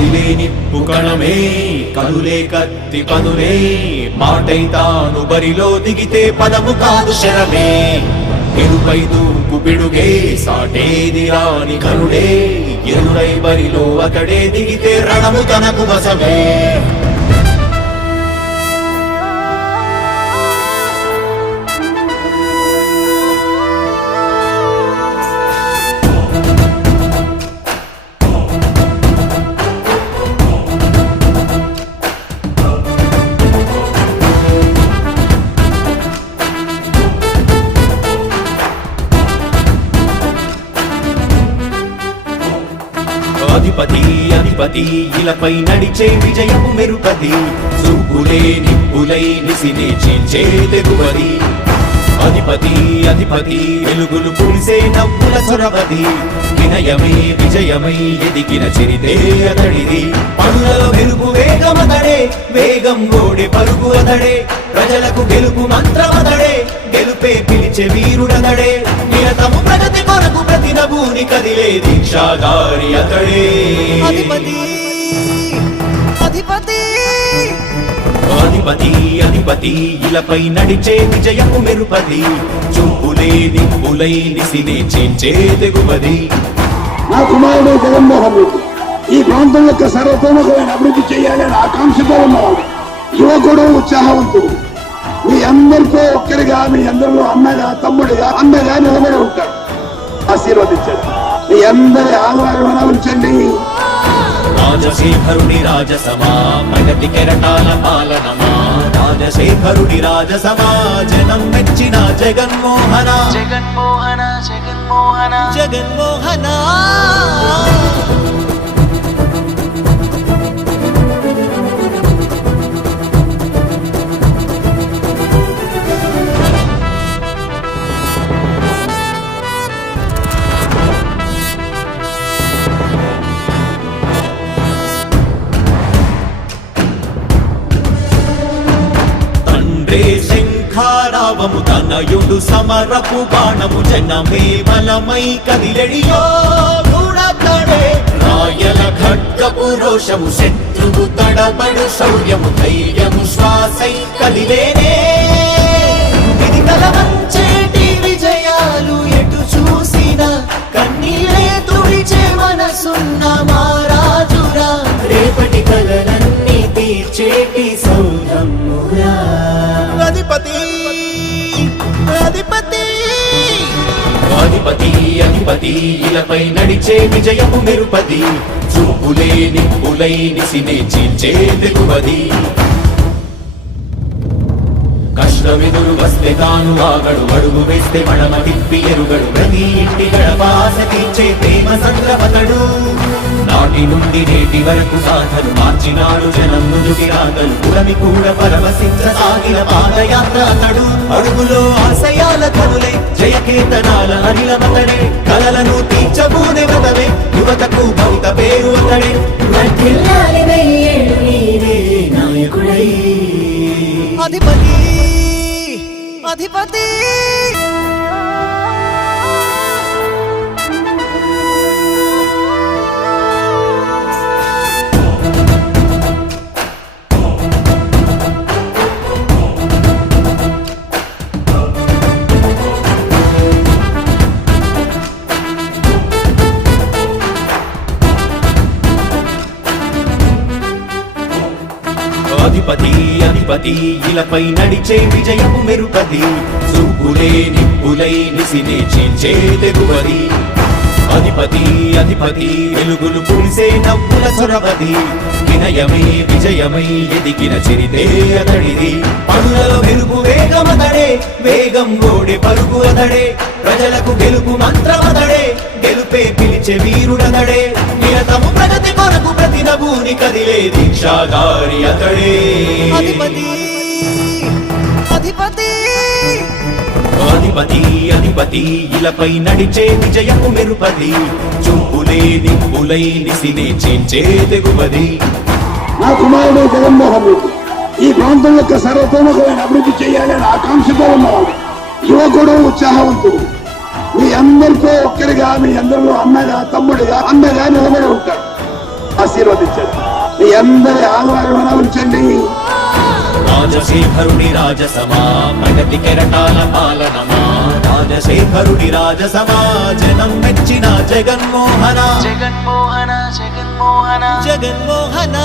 కదిలే నిప్పు కణమే కదులే కత్తి పదులే మాటై తాను బరిలో దిగితే పదము కాదు శరమే ఎరుపై దూకు పిడుగే సాటేది రాని కరుడే ఎరుడై బరిలో అతడే దిగితే రణము తనకు వశమే అధిపతి అధిపతి ఇలపై నడిచే విజయము మెరుపది చూపులే నిప్పులై నిసినే చీల్చే తెగువది అధిపతి అధిపతి వెలుగులు పులిసే నవ్వుల చొరవది వినయమే విజయమై ఎదిగిన చరితే అతడిది పనులలో వెలుగు వేగమతడే వేగం ఓడే పలుకు అతడే ప్రజలకు గెలుపు మంత్రమతడే గెలుపే పిలిచే వీరుడతడే నిరతము ప్రగతి కొరకు ప్రతి నభూని కదిలే దీక్షాగారి అతడే అధిపతి అధిపతి అధిపతి అధిపతి ఇలపై నడిచే విజయము మెరుపది చూపులే నిప్పులై నిసినే చీల్చే తెగువది నా కుమారుడు జగన్మోహన్ రెడ్డి ఈ ప్రాంతం యొక్క సర్వతోముఖమైన అభివృద్ధి చేయాలని ఆకాంక్షతో ఉన్నవాడు యువకుడు ఉత్సాహవంతుడు మీ అందరితో ఒక్కరిగా మీ అందరిలో అన్నగా తమ్ముడిగా అన్నగా నిలబడి ఉంటాడు ఆశీర్వదించండి మీ అందరి ఆదరణ ఉంచండి రాజశేఖరుడి రాజసమా ప్రగతి కెరటాల పాలనమా రాజశేఖరుడి రాజసమా జనం మెచ్చిన జగన్మోహన జగన్మోహన జగన్మోహన జగన్మోహన శంఖారావము తనయుడు సమరపు బాణము జనమే బలమై కదిలెడియో గూడతడే రాయల ఖడ్గపు రోషము శత్రువు తడబడు శౌర్యము ధైర్యము శ్వాసై కదిలేనే ఇది కలవంచేటి విజయాలు ఎటు చూసిన కన్నీలే తుడిచే మనసున్న మారాజురా రేపటి కలలన్నీ తీర్చేటి సౌధమురా అధిపతి అధిపతి అధిపతి అధిపతి ఇలపై నడిచే విజయము మెరుపది చూపులే నిప్పులై నిసినే చీల్చే తెగువది కష్టమెదురు వస్తే తాను ఆగడు అడుగు వేస్తే మడమ తిప్పి ఎరుగడు ప్రతి ఇంటి గడపాస తీర్చే ప్రేమ సంద్రపతడు నాటి నుండి నేటి వరకు సాధలు మార్చినాడు జనం ముందుకి రాగలు పురమి కూడా పరవశించసాగిన పాదయాత్ర అతడు అడుగులో ఆశయాల కనులై జయకేతనాల అనిలమతడే కలలను తీర్చబూనే వ్రతమే యువతకు భవిత పేరు అతడే నాయకుడై అధిపతి అధిపతి అధిపతి అధిపతి ఇలపై నడిచే విజయము మెరుపది చూపులే నిప్పులై నిసినే చీల్చే తెగువది అధిపతి అధిపతి వెలుగులు పులిసే నవ్వుల చొరవది వినయమే విజయమై ఎదిగిన చరితే అతడిది పనులలో వెలుగు వేగమతడే వేగం ఓడే పలుకు అతడే ప్రజలకు గెలుపు మంత్రమతడే గెలుపే పిలిచే వీరుడతడే నిరతము ప్రగతి కొరకు ప్రతి నభూని కదిలే దీక్షాగారి అతడే అధిపతి అధిపతి అధిపతి అధిపతి ఇలపై నడిచే విజయము మెరుపది చూపులే నిప్పులై నిసినే చీల్చే తెగువది నా కుమారుడు జగన్మోహన్ రెడ్డి ఈ ప్రాంతం యొక్క సర్వతోముఖమైన అభివృద్ధి చేయాలని ఆకాంక్షతో ఉన్నవాడు యువకుడు ఉత్సాహవంతుడు మీ అందరితో ఒక్కరిగా మీ అందరిలో అన్నగా తమ్ముడిగా అన్నగా నిలబడి ఉంటాడు ఆశీర్వదించండి. మీ అందరి ఆదరణ ఉంచండి. రాజశేఖరుడి రాజసమా ప్రగతి కెరటాల పాలనమా రాజశేఖరుడి రాజసమా జనం మెచ్చిన జగన్మోహన జగన్మోహన